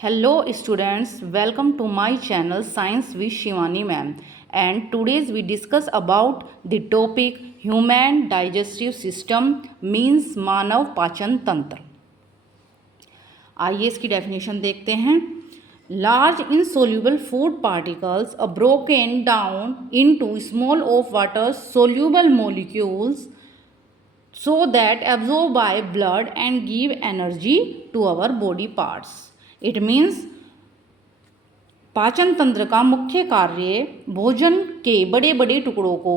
Hello students, welcome to my channel Science with Shivani ma'am, and today's we discuss about the topic human digestive system means मानव पाचन तंत्र। आइए इसकी definition देखते हैं। Large insoluble food particles are broken down into small of water soluble molecules so that absorb by blood and give energy to our body parts. It means पाचन तंत्र का मुख्य कार्य भोजन के बड़े बड़े टुकड़ों को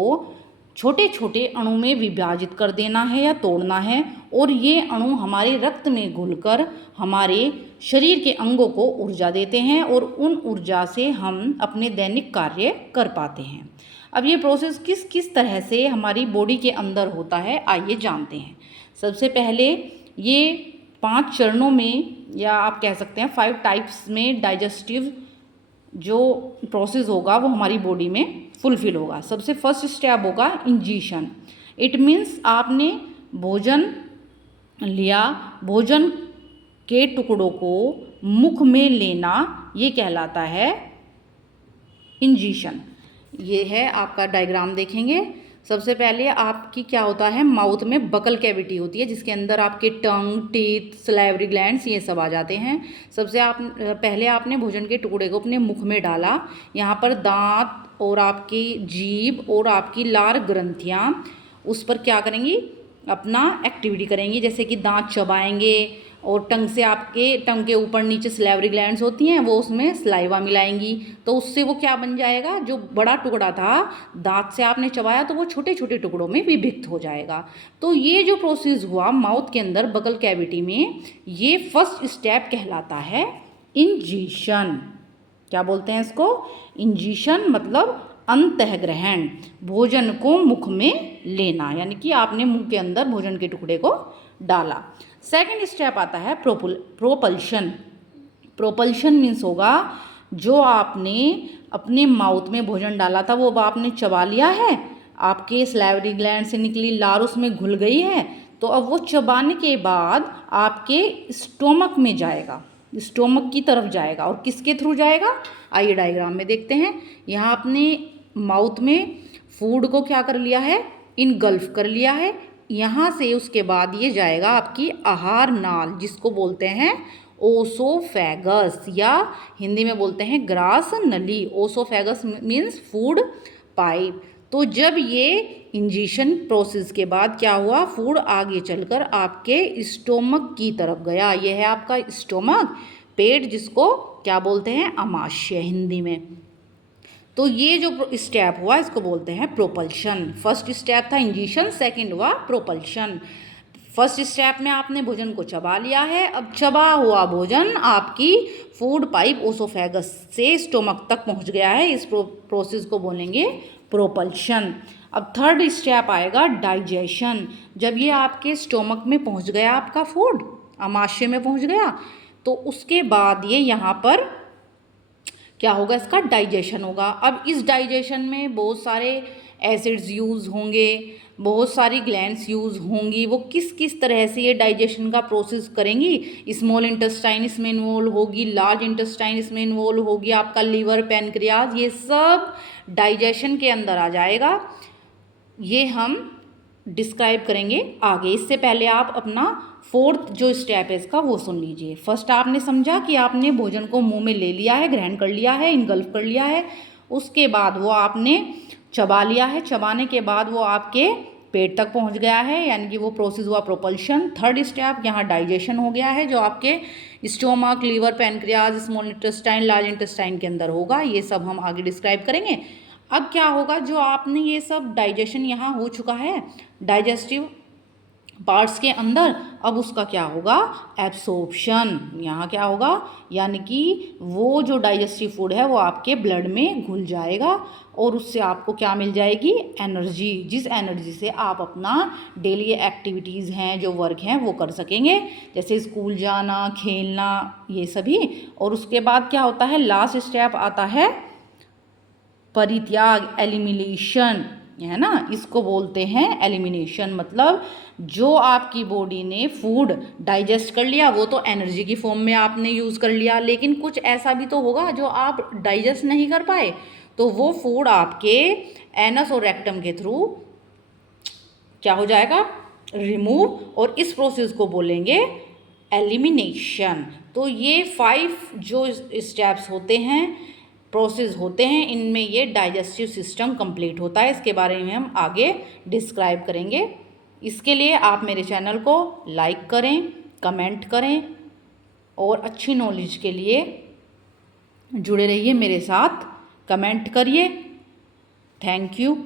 छोटे छोटे अणु में विभाजित कर देना है या तोड़ना है, और ये अणु हमारे रक्त में घुलकर हमारे शरीर के अंगों को ऊर्जा देते हैं और उन ऊर्जा से हम अपने दैनिक कार्य कर पाते हैं। अब ये प्रोसेस किस किस तरह से हमारी बॉडी के अंदर होता है, आइए जानते हैं। सबसे पहले ये 5 चरणों में, या आप कह सकते हैं 5 टाइप्स में डाइजेस्टिव जो प्रोसेस होगा वो हमारी बॉडी में फुलफिल होगा। सबसे फर्स्ट स्टेप होगा इंजेशन। इट मीन्स आपने भोजन लिया, भोजन के टुकड़ों को मुख में लेना, ये कहलाता है इंजेशन। ये है आपका डायग्राम देखेंगे। सबसे पहले आपकी क्या होता है, माउथ में बकल कैविटी होती है जिसके अंदर आपके टंग, टीथ, सलाइवरी ग्लैंड्स ये सब आ जाते हैं। पहले आपने भोजन के टुकड़े को अपने मुख में डाला। यहाँ पर दांत और आपकी जीभ और आपकी लार ग्रंथियाँ उस पर क्या करेंगी, अपना एक्टिविटी करेंगी, जैसे कि दांत चबाएंगे, और टंग से आपके टंग के ऊपर नीचे सलाइवरी ग्लैंड्स होती हैं, वो उसमें सलाइवा मिलाएंगी। तो उससे वो क्या बन जाएगा, जो बड़ा टुकड़ा था दांत से आपने चबाया तो वो छोटे छोटे टुकड़ों में विभक्त हो जाएगा। तो ये जो प्रोसेस हुआ माउथ के अंदर बकल कैविटी में, ये फर्स्ट स्टेप कहलाता है इंजेशन। क्या बोलते हैं इसको, इंजेशन मतलब अंतःग्रहण, भोजन को मुख में लेना, यानी कि आपने मुंह के अंदर भोजन के टुकड़े को डाला। सेकेंड स्टेप आता है प्रोपल्शन। प्रोपल्शन मीन्स होगा जो आपने अपने माउथ में भोजन डाला था वो अब आपने चबा लिया है, आपके सलाइवरी ग्लैंड से निकली लार उसमें घुल गई है, तो अब वो चबाने के बाद आपके स्टोमक में जाएगा, स्टोमक की तरफ जाएगा। और किसके थ्रू जाएगा, आइए डायग्राम में देखते हैं। यहाँ आपने माउथ में फूड को क्या कर लिया है, इनगल्फ कर लिया है। यहाँ से उसके बाद ये जाएगा आपकी आहार नाल, जिसको बोलते हैं ओसोफेगस, या हिंदी में बोलते हैं ग्रास नली। Oesophagus means food pipe. तो जब ये इंजेशन प्रोसेस के बाद क्या हुआ, फूड आगे चलकर आपके स्टोमक की तरफ गया। यह है आपका स्टोमक, पेट, जिसको क्या बोलते हैं, आमाशय हिंदी में। तो ये जो स्टेप हुआ इसको बोलते हैं प्रोपल्शन। फर्स्ट स्टेप था इंजेशन, सेकंड हुआ प्रोपल्शन। फर्स्ट स्टेप में आपने भोजन को चबा लिया है, अब चबा हुआ भोजन आपकी फूड पाइप ओसोफेगस से स्टोमक तक पहुंच गया है। इस प्रोसेस को बोलेंगे प्रोपल्शन। अब थर्ड स्टेप आएगा डाइजेशन। जब ये आपके स्टोमक में पहुंच गया, आपका फूड आमाशय में पहुंच गया, तो उसके बाद ये यहाँ पर क्या होगा, इसका डाइजेशन होगा। अब इस डाइजेशन में बहुत सारे एसिड्स यूज़ होंगे, बहुत सारी ग्लैंड्स यूज़ होंगी। वो किस किस तरह से ये डाइजेशन का प्रोसेस करेंगी, स्मॉल इंटेस्टाइन इसमें इन्वॉल्व होगी, लार्ज इंटेस्टाइन इसमें इन्वॉल्व होगी, आपका लीवर, पैनक्रियाज, ये सब डाइजेशन के अंदर आ जाएगा। ये हम डिस्क्राइब करेंगे आगे। इससे पहले आप अपना फोर्थ जो स्टेप है इसका वो सुन लीजिए। फर्स्ट आपने समझा कि आपने भोजन को मुंह में ले लिया है, ग्रहण कर लिया है, इनगल्फ कर लिया है। उसके बाद वो आपने चबा लिया है, चबाने के बाद वो आपके पेट तक पहुंच गया है, यानी कि वो प्रोसेस हुआ प्रोपल्शन। थर्ड स्टेप यहाँ डाइजेशन हो गया है, जो आपके stomach, liver, pancreas, small intestine, large intestine के अंदर होगा। ये सब हम आगे डिस्क्राइब करेंगे। अब क्या होगा, जो आपने ये सब डाइजेशन यहाँ हो चुका है डाइजेस्टिव पार्ट्स के अंदर, अब उसका क्या होगा, एब्सॉर्प्शन। यहाँ क्या होगा, यानी कि वो जो डाइजेस्टिव फूड है वो आपके ब्लड में घुल जाएगा और उससे आपको क्या मिल जाएगी, एनर्जी, जिस एनर्जी से आप अपना डेली एक्टिविटीज़ हैं, जो वर्क हैं वो कर सकेंगे, जैसे स्कूल जाना, खेलना, ये सभी। और उसके बाद क्या होता है, लास्ट स्टेप आता है परित्याग, एलिमिनेशन, है ना, इसको बोलते हैं एलिमिनेशन। मतलब जो आपकी बॉडी ने फूड डाइजेस्ट कर लिया वो तो एनर्जी की फॉर्म में आपने यूज़ कर लिया, लेकिन कुछ ऐसा भी तो होगा जो आप डाइजेस्ट नहीं कर पाए, तो वो फूड आपके एनस और रेक्टम के थ्रू क्या हो जाएगा, रिमूव, और इस प्रोसेस को बोलेंगे एलिमिनेशन। तो ये 5 जो स्टेप्स होते हैं, प्रोसेस होते हैं, इनमें ये डाइजेस्टिव सिस्टम कंप्लीट होता है। इसके बारे में हम आगे डिस्क्राइब करेंगे। इसके लिए आप मेरे चैनल को लाइक करें, कमेंट करें और अच्छी नॉलेज के लिए जुड़े रहिए मेरे साथ, कमेंट करिए। Thank you.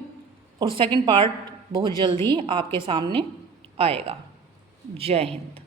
और सेकंड पार्ट बहुत जल्दी आपके सामने आएगा। जय हिंद।